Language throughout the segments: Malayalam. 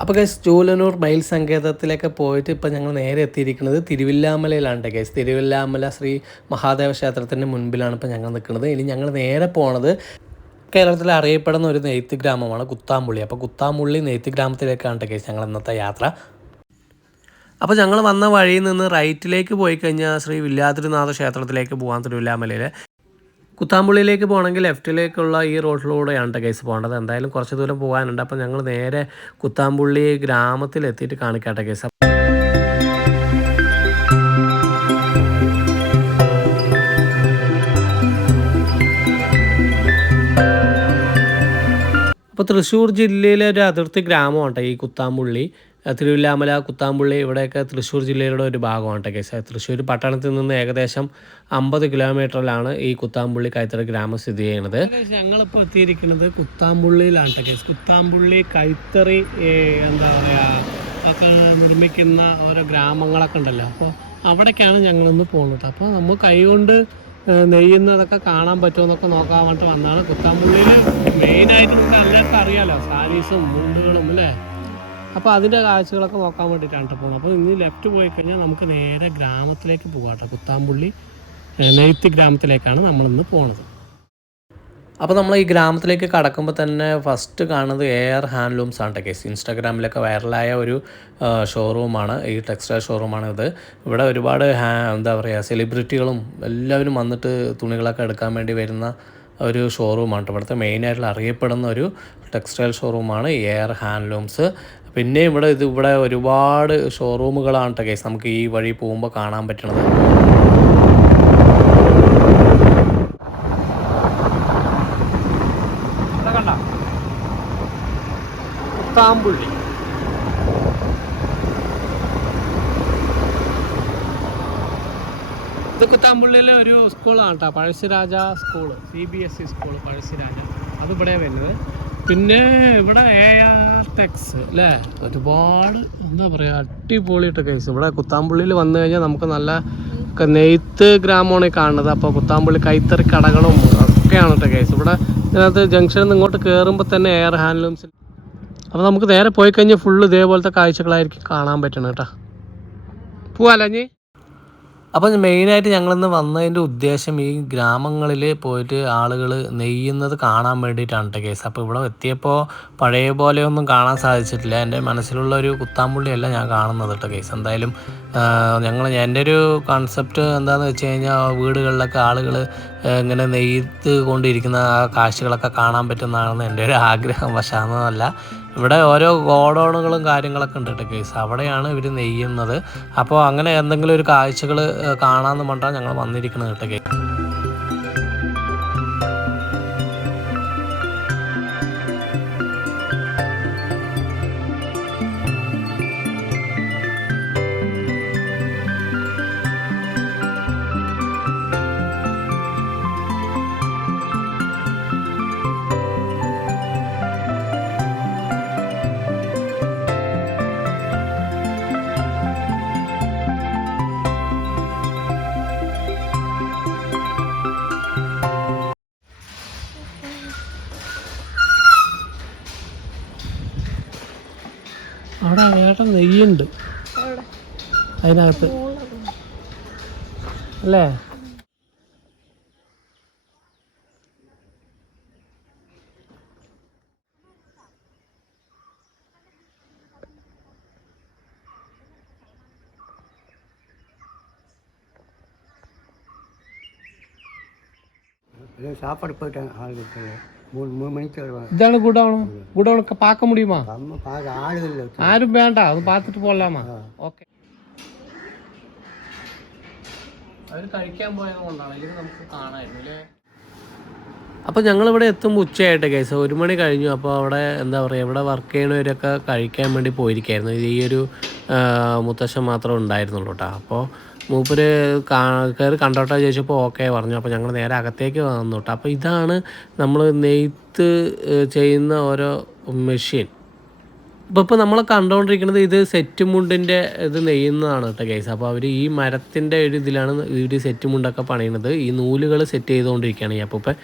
അപ്പോൾ ഗൈസ് ചൂലനൂർ മയിൽ സങ്കേതത്തിലേക്ക് പോയിട്ട് ഇപ്പോൾ ഞങ്ങൾ നേരെ എത്തിയിരിക്കുന്നത് തിരുവില്ലാമലയിലാണ് ഗൈസ് തിരുവില്ലാമല ശ്രീ മഹാദേവ ക്ഷേത്രത്തിന്റെ മുൻപിലാണ് ഇപ്പോൾ ഞങ്ങൾ നിൽക്കുന്നത്. ഇനി ഞങ്ങൾ നേരെ പോണത് കേരളത്തിൽ അറിയപ്പെടുന്ന ഒരു നെയ്ത്ത് ഗ്രാമമാണ് കുത്താമ്പുള്ളി. അപ്പോൾ കുത്താമ്പുള്ളി നെയ്ത്ത് ഗ്രാമത്തിലേക്കാണ് ഗൈസ് ഞങ്ങൾ ഇന്നത്തെ യാത്ര. അപ്പോൾ ഞങ്ങൾ വന്ന വഴിയിൽ നിന്ന് റൈറ്റിലേക്ക് പോയി കഴിഞ്ഞാൽ ശ്രീ വില്ലാതിരുനാഥ ക്ഷേത്രത്തിലേക്ക് പോകാൻ തിരുവില്ലാമലയിൽ കുത്താമ്പുള്ളിയിലേക്ക് പോകണമെങ്കിൽ ലെഫ്റ്റിലേക്കുള്ള ഈ റോഡിലൂടെയാണ് കേട്ടോ കേസ് പോകേണ്ടത്. എന്തായാലും കുറച്ച് ദൂരം പോകാനുണ്ട്. അപ്പോൾ ഞങ്ങൾ നേരെ കുത്താമ്പുള്ളി ഗ്രാമത്തിൽ എത്തിയിട്ട് കാണിക്കാട്ടെ കേസ് അപ്പോൾ തൃശ്ശൂർ ജില്ലയിലെ ഒരു അതിർത്തി ഗ്രാമമാണ് ഈ കുത്താമ്പുള്ളി. തിരുവില്ലാമല കുത്താമ്പുള്ളി ഇവിടെയൊക്കെ തൃശ്ശൂർ ജില്ലയുടെ ഒരു ഭാഗമാണ് കേസ്. തൃശ്ശൂർ പട്ടണത്തിൽ നിന്ന് ഏകദേശം അമ്പത് കിലോമീറ്ററിലാണ് ഈ കുത്താമ്പുള്ളി കൈത്തറി ഗ്രാമം സ്ഥിതി ചെയ്യുന്നത്. ഞങ്ങളിപ്പോൾ എത്തിയിരിക്കുന്നത് കുത്താമ്പുള്ളിയിലാണ് കേസ്. കുത്താമ്പുള്ളി കൈത്തറി എന്താ പറയുക ഒക്കെ നിർമ്മിക്കുന്ന ഓരോ ഗ്രാമങ്ങളൊക്കെ ഉണ്ടല്ലോ. അപ്പോൾ അവിടേക്കാണ് ഞങ്ങളൊന്ന് പോകുന്നത്. അപ്പോൾ നമ്മൾ കൈകൊണ്ട് നെയ്യുന്നതൊക്കെ കാണാൻ പറ്റുമെന്നൊക്കെ നോക്കാൻ വേണ്ടിയിട്ട് വന്നതാണ് കുത്താമ്പുള്ളിയിൽ മെയിനായിട്ട് നമുക്ക് എല്ലാവർക്കും അറിയാലോ സാരീസും മുണ്ടുകളും അല്ലേ? അപ്പോൾ അതിന്റെ കാഴ്ചകളൊക്കെ നോക്കാൻ വേണ്ടിയിട്ടാണ് കേട്ടോ പോകുന്നത്. അപ്പോൾ ഇനി ലെഫ്റ്റ് പോയി കഴിഞ്ഞാൽ നമുക്ക് നേരെ ഗ്രാമത്തിലേക്ക് പോകാം കേട്ടോ കുത്താമ്പുള്ളി നെയ്ത്ത് ഗ്രാമത്തിലേക്കാണ് നമ്മളിന്ന് പോണത്. അപ്പോൾ നമ്മൾ ഈ ഗ്രാമത്തിലേക്ക് കടക്കുമ്പോൾ തന്നെ ഫസ്റ്റ് കാണുന്നത് എയർ ഹാൻഡ്ലൂംസ് ആണ് കേസ്. ഇൻസ്റ്റാഗ്രാമിലൊക്കെ വൈറലായ ഒരു ഷോറൂമാണ് ഈ ടെക്സ്റ്റൈൽ ഷോറൂമാണ് ഇത്. ഇവിടെ ഒരുപാട് എന്താ പറയുക സെലിബ്രിറ്റികളും എല്ലാവരും വന്നിട്ട് തുണികളൊക്കെ എടുക്കാൻ വേണ്ടി വരുന്ന ഒരു ഷോറൂമാണ്. ഇവിടുത്തെ മെയിനായിട്ടുള്ള അറിയപ്പെടുന്ന ഒരു ടെക്സ്റ്റൈൽ ഷോറൂമാണ് എയർ ഹാൻഡ്ലൂംസ് പിന്നെ ഇവിടെ ഇത് ഇവിടെ ഒരുപാട് ഷോറൂമുകളാണ് കേട്ടോ കേസ്. നമുക്ക് ഈ വഴി പോകുമ്പോൾ കാണാൻ പറ്റണത്. കുത്താമ്പുള്ളിയിലെ ഒരു സ്കൂളാണ് കേട്ടോ Pazhassiraja school. C B S E school Pazhassiraja. അത് ഇവിടെ വരുന്നത്. പിന്നെ ഇവിടെ ടെക്സ് അല്ലേ? ഒരുപാട് എന്താ പറയുക അടിപൊളിയിട്ട് കേസ് ഇവിടെ കുത്താമ്പുള്ളിയിൽ വന്നു കഴിഞ്ഞാൽ നമുക്ക് നല്ല നെയ്ത്ത് ഗ്രാമമാണ് കാണുന്നത്. അപ്പോൾ കുത്താമ്പുള്ളി കൈത്തറി കടകളും ഒക്കെയാണ് കേട്ടോ കേസ് ഇവിടെ ഇതിനകത്ത് ജംഗ്ഷനിൽ നിന്ന് ഇങ്ങോട്ട് കയറുമ്പോൾ തന്നെ എയർ ഹാൻഡ്ലൂംസ് അപ്പോൾ നമുക്ക് നേരെ പോയി കഴിഞ്ഞാൽ ഫുള്ള് ഇതേപോലത്തെ കാഴ്ചകളായിരിക്കും കാണാൻ പറ്റണം കേട്ടോ. പോവാലഞ്ഞി അപ്പോൾ മെയിനായിട്ട് ഞങ്ങളിന്ന് വന്നതിന്റെ ഉദ്ദേശം ഈ ഗ്രാമങ്ങളിൽ പോയിട്ട് ആളുകൾ നെയ്യുന്നത് കാണാൻ വേണ്ടിയിട്ടാണ് കേട്ടോ കേസ്. അപ്പോൾ ഇവിടെ എത്തിയപ്പോൾ പഴയ പോലെയൊന്നും കാണാൻ സാധിച്ചിട്ടില്ല. എന്റെ മനസ്സിലുള്ള ഒരു കുത്താമ്പുള്ളിയല്ല ഞാൻ കാണുന്നത് കേട്ടോ കേസ്. എന്തായാലും ഞങ്ങൾ എന്റെ ഒരു കൺസെപ്റ്റ് എന്താണെന്ന് വെച്ച് കഴിഞ്ഞാൽ വീടുകളിലൊക്കെ ആളുകൾ ഇങ്ങനെ നെയ്ത്ത് കൊണ്ടിരിക്കുന്ന ആ കാഴ്ചകളൊക്കെ കാണാൻ പറ്റുന്നതാണെന്ന് എന്റെ ഒരു ആഗ്രഹം. പക്ഷേ അതൊന്നല്ല. ഇവിടെ ഓരോ ഗോഡൗണുകളും കാര്യങ്ങളൊക്കെ ഉണ്ട് കേട്ടോ കേസ്. അവിടെയാണ് ഇവർ നെയ്യുന്നത്. അപ്പോൾ അങ്ങനെ എന്തെങ്കിലും ഒരു കാഴ്ചകൾ കാണാമെന്ന് പറഞ്ഞാൽ ഞങ്ങൾ വന്നിരിക്കുന്നത് കേട്ടോ കേസ്. ഏട്ടൻ നെയ്യുണ്ട് അതിനകത്ത് അല്ലേ இல்லை சாப்பாடு போயிட்டாங்க ஆள் இருக்காங்க மூணு மூணு மணிக்கு வருவாங்க ഇതാണ് ഗുഡൗൺ ഗുഡൗൺ ഒക്കെ பார்க்க முடியுமா அம்மா பார்க்க ஆளுகள் இல்லை ആരും വേണ്ട അത് பார்த்துட்டு പോലാമാ ഓക്കെ അവർ കഴിക്കാൻ പോയത് കൊണ്ടാണ് അല്ലെങ്കിൽ നമുക്ക് കാണാമായിരുന്നു അല്ലേ അപ്പോൾ ഞങ്ങളിവിടെ എത്തുമ്പോൾ ഉച്ചയായിട്ട് കേസ് ഒരു മണി കഴിഞ്ഞു അപ്പോൾ അവിടെ എന്താ പറയുക ഇവിടെ വർക്ക് ചെയ്യണവരൊക്കെ കഴിക്കാൻ വേണ്ടി പോയിരിക്കായിരുന്നു ഇത് ഈ ഒരു ആ, മുത്തശ്ശൻ മാത്രമേ ഉണ്ടായിരുന്നുള്ളൂ കേട്ടോ അപ്പോൾ മൂപ്പര് കയറി കണ്ടോട്ടോ ചോദിച്ചപ്പോൾ ഓക്കെ പറഞ്ഞു. അപ്പോൾ ഞങ്ങൾ നേരെ അകത്തേക്ക് വന്നു കേട്ടോ. അപ്പോൾ ഇതാണ് നമ്മൾ നെയ്ത്ത് ചെയ്യുന്ന ഓരോ മെഷീൻ അപ്പോൾ ഇപ്പോൾ നമ്മൾ കണ്ടുകൊണ്ടിരിക്കുന്നത് ഇത് സെറ്റ് മുണ്ടിന്റെ ഇത് നെയ്യുന്നതാണ് കേട്ടോ കേസ് അപ്പോൾ അവർ ഈ മരത്തിന്റെ ഒരു ഇതിലാണ് ഈ സെറ്റ് മുണ്ടൊക്കെ പണിയുന്നത് ഈ നൂലുകൾ സെറ്റ് ചെയ്തുകൊണ്ടിരിക്കുകയാണ് ഈ അപ്പോൾ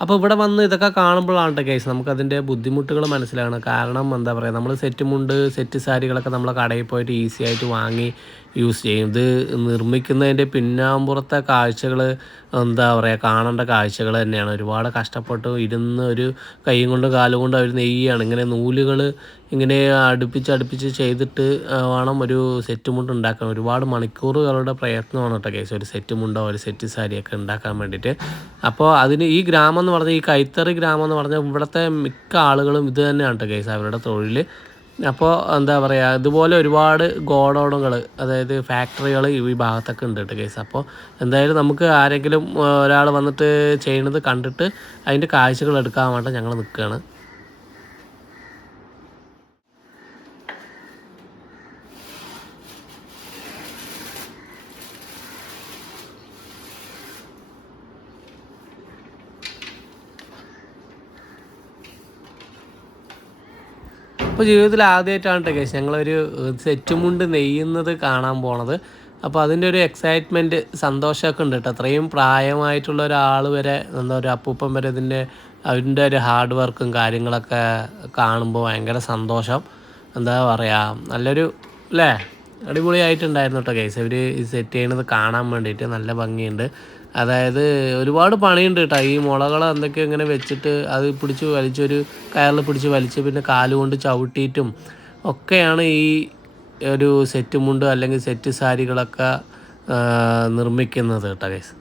അപ്പോൾ ഇവിടെ വന്ന് ഇതൊക്കെ കാണുമ്പോഴാണ് കേസ്. നമുക്കതിന്റെ ബുദ്ധിമുട്ടുകൾ മനസ്സിലാണ് കാരണം എന്താ പറയുക നമ്മൾ സെറ്റ് മുണ്ട് സെറ്റ് സാരികളൊക്കെ നമ്മളെ കടയിൽ പോയിട്ട് ഈസി ആയിട്ട് വാങ്ങി യൂസ് ചെയ്യും. ഇത് നിർമ്മിക്കുന്നതിന്റെ പിന്നാമ്പുറത്തെ കാഴ്ചകൾ എന്താ പറയുക കാണേണ്ട കാഴ്ചകൾ തന്നെയാണ്. ഒരുപാട് കഷ്ടപ്പെട്ട് ഇരുന്ന് ഒരു കൈയും കൊണ്ട് കാലും കൊണ്ട് അവർ നെയ്യാണ്. ഇങ്ങനെ നൂലുകൾ ഇങ്ങനെ അടുപ്പിച്ച് അടുപ്പിച്ച് ചെയ്തിട്ട് വേണം ഒരു സെറ്റ് മുണ്ട് ഉണ്ടാക്കാൻ. ഒരുപാട് മണിക്കൂറുകളുടെ പ്രയത്നമാണ് കേട്ടോ കേസ്. ഒരു സെറ്റ് മുണ്ടോ ഒരു സെറ്റ് സാരിയൊക്കെ ഉണ്ടാക്കാൻ വേണ്ടിയിട്ട്. അപ്പോൾ അതിന് ഈ ഗ്രാമം എന്ന് പറഞ്ഞാൽ ഈ കൈത്തറി ഗ്രാമം എന്ന് പറഞ്ഞാൽ ഇവിടുത്തെ മിക്ക ആളുകളും ഇത് തന്നെയാണ് കേട്ടോ കേസ്. അവരുടെ തൊഴിൽ അപ്പോൾ എന്താ പറയുക ഇതുപോലെ ഒരുപാട് ഗോഡൗണുകൾ അതായത് ഫാക്ടറികൾ ഈ ഭാഗത്തൊക്കെ ഉണ്ട് കേട്ടോ കേസ് അപ്പോൾ എന്തായാലും നമുക്ക് ആരെങ്കിലും ഒരാൾ വന്നിട്ട് ചെയ്യണത് കണ്ടിട്ട് അതിന്റെ കാഴ്ചകൾ എടുക്കാൻ വേണ്ടി ഞങ്ങൾ നിൽക്കുകയാണ് അപ്പോൾ ജീവിതത്തിൽ ആദ്യമായിട്ടാണ് കേട്ടോ ഞങ്ങളൊരു സെറ്റ് മുണ്ട് നെയ്യുന്നത് കാണാൻ പോണത്. അപ്പോൾ അതിന്റെ ഒരു എക്സൈറ്റ്മെന്റ് സന്തോഷമൊക്കെ ഉണ്ട് കേട്ടോ അത്രയും പ്രായമായിട്ടുള്ള ഒരാൾ വരെ എന്താ ഒരു അപ്പൂപ്പൻ വരെ ഇതിന്റെ അതിന്റെ ഒരു ഹാർഡ് വർക്കും കാര്യങ്ങളൊക്കെ കാണുമ്പോൾ ഭയങ്കര സന്തോഷം. എന്താ പറയുക നല്ലൊരു അല്ലേ അടിപൊളിയായിട്ടുണ്ടായിരുന്നു കേട്ടോ കേസ്. ഇവർ സെറ്റ് ചെയ്യണത് കാണാൻ വേണ്ടിയിട്ട് നല്ല ഭംഗിയുണ്ട്. അതായത് ഒരുപാട് പണിയുണ്ട് കേട്ടോ ഈ മുളകൾ എന്തൊക്കെ ഇങ്ങനെ വെച്ചിട്ട് അത് പിടിച്ച് വലിച്ചൊരു കയറിൽ പിടിച്ച് വലിച്ച് പിന്നെ കാലുകൊണ്ട് ചവിട്ടിയിട്ടും ഒക്കെയാണ് ഈ ഒരു സെറ്റ് മുണ്ട് അല്ലെങ്കിൽ സെറ്റ് സാരികളൊക്കെ നിർമ്മിക്കുന്നത് കേട്ടോ കേസ്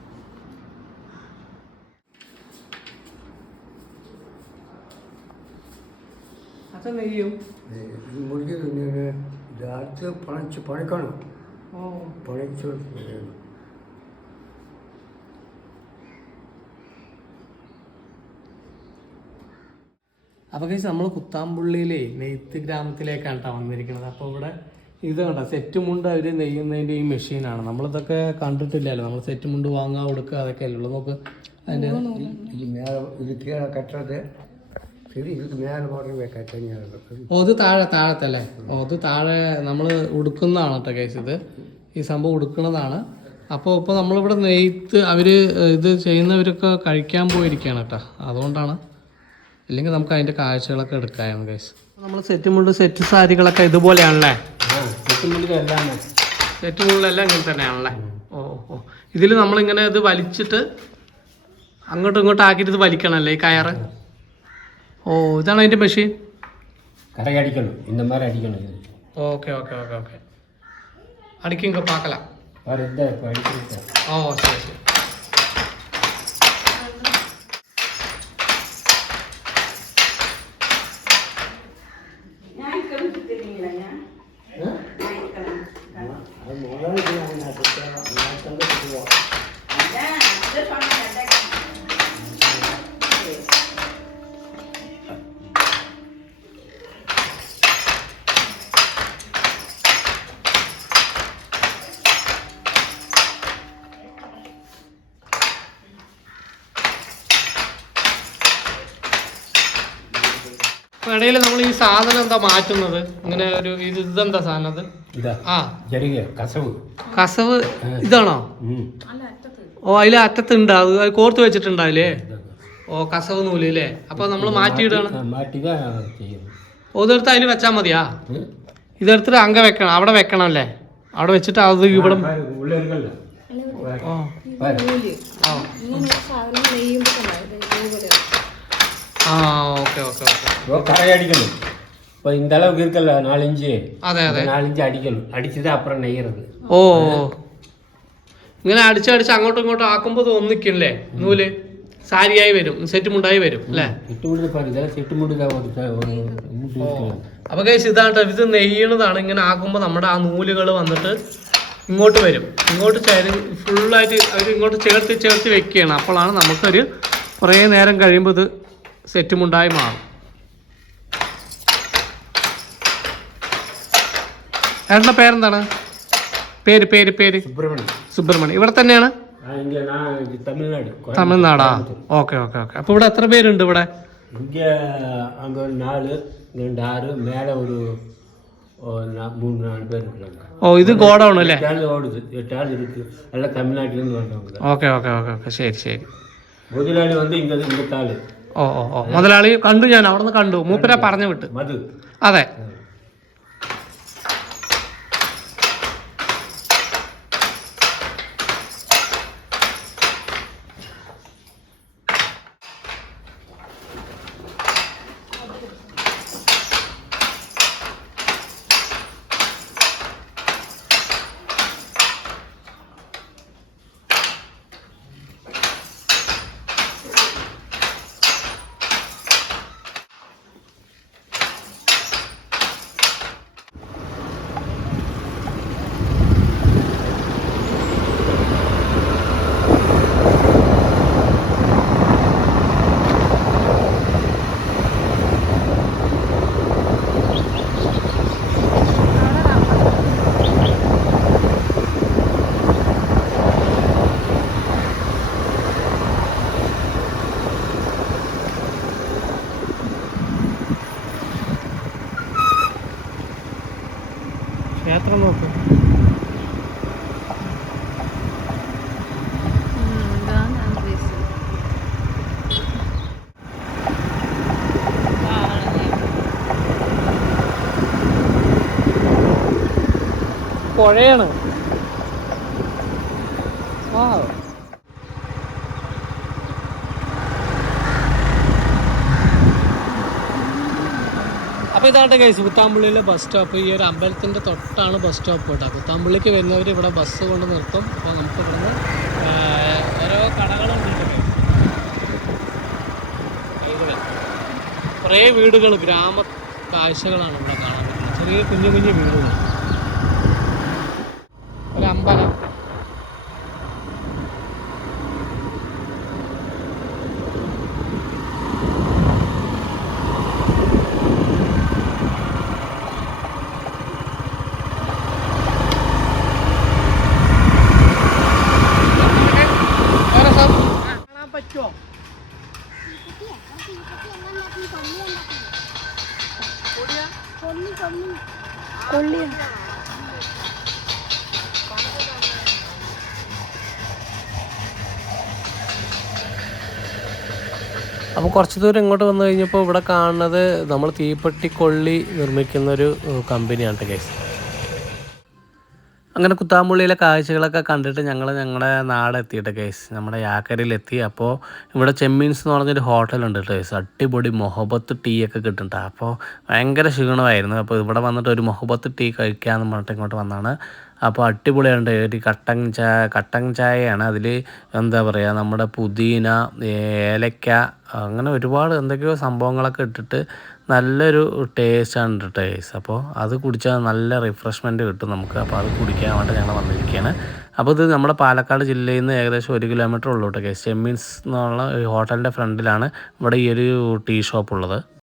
അച്ഛൻ നെയ്യും പണിച്ച് പണിക്കണം? പണിച്ച് അപ്പോൾ കഴിച്ച് നമ്മൾ കുത്താമ്പുള്ളിയിലെ നെയ്ത്ത് ഗ്രാമത്തിലേക്കാണ് കേട്ടോ വന്നിരിക്കുന്നത്. അപ്പോൾ ഇവിടെ ഇത് കണ്ട? സെറ്റ് മുണ്ട് അവർ നെയ്യുന്നതിന്റെ ഈ മെഷീനാണ് നമ്മളിതൊക്കെ കണ്ടിട്ടില്ലല്ലോ. നമ്മൾ സെറ്റ് മുണ്ട് വാങ്ങുക കൊടുക്കുക അതൊക്കെ അല്ലേ നമുക്ക് നോക്ക് അതിന്റെ ഓ ഇത് താഴെ താഴത്തല്ലേ? ഓ ഇത് താഴെ നമ്മൾ ഉടുക്കുന്നതാണ് കേട്ടോ കേസ് ഇത്. ഈ സംഭവം ഉടുക്കുന്നതാണ്. അപ്പോൾ ഇപ്പോൾ നമ്മളിവിടെ നെയ്ത്ത് അവർ ഇത് ചെയ്യുന്നവരൊക്കെ കഴിക്കാൻ പോയിരിക്കുകയാണ് കേട്ടോ അതുകൊണ്ടാണ് ഇല്ലെങ്കിൽ നമുക്ക് അതിന്റെ കാഴ്ചകളൊക്കെ എടുക്കാം ഗൈസ് നമ്മൾ സെറ്റ് മുണ്ട് സെറ്റ് സാരികളൊക്കെ ഇതുപോലെയാണല്ലേ? സെറ്റ് മുണ്ടിലെല്ലാം ഇങ്ങനെ തന്നെയാണല്ലേ? ഓ ഓ ഇതിൽ നമ്മളിങ്ങനെ ഇത് വലിച്ചിട്ട് അങ്ങോട്ടും ഇങ്ങോട്ടും ആക്കിയിട്ട് ഇത് വലിക്കണമല്ലേ ഈ കയറ്? ഓ ഇതാണ് അതിന്റെ മെഷീൻ കടകടിക്കണം അടിക്കണം. ഓക്കെ ഓക്കെ ഓക്കെ ഓക്കെ അടിക്കും പാക്കല. ഓ ശരി ശരി. ഇടയിൽ നമ്മൾ ഈ സാധനം എന്താ മാറ്റുന്നത്? ഇങ്ങനെ ഒരു ഇത് ഇതെന്താ സാധനം അത്? ആ. കസവ്. കസവ് ഇതാണോ? ഓ അതിലെ അറ്റത്തുണ്ട് അത് കോർത്ത് വെച്ചിട്ടുണ്ടാവില്ലേ ഓ കസവ് നൂൽ അല്ലേ അപ്പൊ നമ്മൾ മാറ്റിയിടാണ് ഓ ഇതെടുത്ത് അതിൽ വെച്ചാ മതിയാ? ഇതെടുത്തിട്ട് അങ്ങ വെക്കണം. അവിടെ വെക്കണം അല്ലേ? അവിടെ വെച്ചിട്ട് അത് ഇവിടെ ഓ. ആ ഓക്കെ ഓക്കെ ഓക്കെ. இப்போ கரை அடிக்கணும் இப்போ இந்த அளவுக்கு இருக்குல்ல நாலஞ்சு അതെ അതെ அந்த நாலஞ்சு அடிக்கணும் அடிச்சு தான் அப்புறம் நெய்யறது ഓ ഓ. ഇങ്ങനെ അടിച്ചടിച്ച് അങ്ങോട്ടും ഇങ്ങോട്ടും ആക്കുമ്പോൾ ഇത് ഒന്നിക്കില്ലേ നൂല് സാരിയായി വരും സെറ്റ് മുണ്ടായി വരും അല്ലേ செட்டு முட்டு பாரு இதெல்லாம் செட்டு முட்டு தான் ஒரு த- ஒரு முட்டு இருக்கு അപ്പൊ കഴിച്ച് ഇതാണ് ഇത് നെയ്യണതാണ് ഇങ്ങനെ ആക്കുമ്പോൾ നമ്മുടെ ആ നൂലുകൾ വന്നിട്ട് ഇങ്ങോട്ട് വരും ഇങ്ങോട്ട് ചേര് ഫുള്ളായിട്ട് അവർ ഇങ്ങോട്ട് ചേർത്ത് ചേർത്ത് വെക്കുകയാണ് അപ്പോഴാണ് നമുക്കൊരു കുറേ നേരം കഴിയുമ്പോൾ ഇത് സെറ്റ് മുണ്ടായി മാറും ഏട്ടൻ്റെ പേരെന്താണ് പേര് പേര് പേര് சுப்பிரமணியம் സുബ്രഹ്മണ്യം ഇവിടെ തന്നെയാണ് நான் இங்கே நான் இது Tamil Nadu Coimbatore. തമിഴ്നാടാ okay okay okay അപ്പോൾ ഇവിടെ എത്ര പേരുണ്ട് ഇവിടെ இங்கே அங்கே ஒரு நாலு இங்க ரெண்டு ஆறு மேலே ஒரு ஒரு நா- மூணு நாலு பேர் இருக்கிறாங்க ഓ ഇത് ഗോഡൗൺ അല്ലേ எட்டு ஆள் ஓடுது எட்டு ஆள் இருக்கு எல்லாம் தமிழ்நாட்டிலேருந்து வந்தவங்க தான் ഓക്കെ ഓക്കെ ഓക്കെ ഓക്കെ ശരി ശരി മുതലാളി വന്ന് ഇങ്ങനെ ഇങ്ങനത്തെ ആള് ഓ ഓ ഓ മുതലാളി കണ്ടു ഞാൻ അവിടെ നിന്ന് കണ്ടു മൂപ്പര പറഞ്ഞു വിട്ട് മധു അതെ പുഴയാണ്. അപ്പോൾ ഇതാട്ടെ കേസ് കുത്താമ്പുള്ളിയിലെ ബസ് സ്റ്റോപ്പ് ഈ ഒരു അമ്പലത്തിന്റെ തൊട്ടാണ് ബസ് സ്റ്റോപ്പ് കേട്ടോ. കുത്താമ്പുള്ളിക്ക് വരുന്നവർ ഇവിടെ ബസ് കൊണ്ട് നിർത്തും. അപ്പോൾ നമുക്ക് ഇവിടുന്ന് ഓരോ കടകളുണ്ട് കുറേ വീടുകൾ ഗ്രാമ കാഴ്ചകളാണ് ഇവിടെ കാണാൻ പറ്റുന്നത്. ചെറിയ കുഞ്ഞു കുഞ്ഞു വീടുകൾ അപ്പോൾ കുറച്ച് ദൂരം ഇങ്ങോട്ട് വന്നു കഴിഞ്ഞപ്പോൾ ഇവിടെ കാണുന്നത് നമ്മൾ തീപ്പെട്ടി കൊള്ളി നിർമ്മിക്കുന്ന ഒരു കമ്പനിയാണ് കേസ് അങ്ങനെ കുത്താമ്പുള്ളിയിലെ കാഴ്ചകളൊക്കെ കണ്ടിട്ട് ഞങ്ങൾ ഞങ്ങളുടെ നാടെത്തിയിട്ട് കേസ് നമ്മുടെ യാക്കരയിലെത്തി. അപ്പോൾ ഇവിടെ ചെമ്മീൻസ് എന്ന് പറഞ്ഞൊരു ഹോട്ടലുണ്ട് കേസ് അടിപൊളി മൊഹബത്ത് ടീ ഒക്കെ കിട്ടുന്നുണ്ട്. അപ്പോൾ ഭയങ്കര ക്ഷീണമായിരുന്നു. അപ്പോൾ ഇവിടെ വന്നിട്ട് ഒരു മൊഹബത്ത് ടീ കഴിക്കാമെന്ന് പറഞ്ഞിട്ട് ഇങ്ങോട്ട് വന്നാണ്. അപ്പോൾ അടിപൊളിയുണ്ട് ഒരു കട്ടൻ ചായ കട്ടൻ ചായയാണ്. അതിൽ എന്താ പറയുക നമ്മുടെ പുതിന ഏലക്ക അങ്ങനെ ഒരുപാട് എന്തൊക്കെയോ സംഭവങ്ങളൊക്കെ ഇട്ടിട്ട് നല്ലൊരു ടേസ്റ്റാണ് ടേസ്റ്റ് അപ്പോൾ അത് കുടിച്ചാൽ നല്ല റിഫ്രഷ്മെന്റ് കിട്ടും നമുക്ക്. അപ്പോൾ അത് കുടിക്കാൻ വേണ്ടി ഞങ്ങൾ വന്നിരിക്കുകയാണ് അപ്പോൾ ഇത് നമ്മുടെ പാലക്കാട് ജില്ലയിൽ നിന്ന് ഏകദേശം ഒരു കിലോമീറ്റർ ഉള്ളൂ കേട്ടോ ചെമ്മീൻസ് എന്നുള്ള ഈ ഹോട്ടലിന്റെ ഫ്രണ്ടിലാണ് ഇവിടെ ഈ ഒരു ടീ ഷോപ്പ് ഉള്ളത്.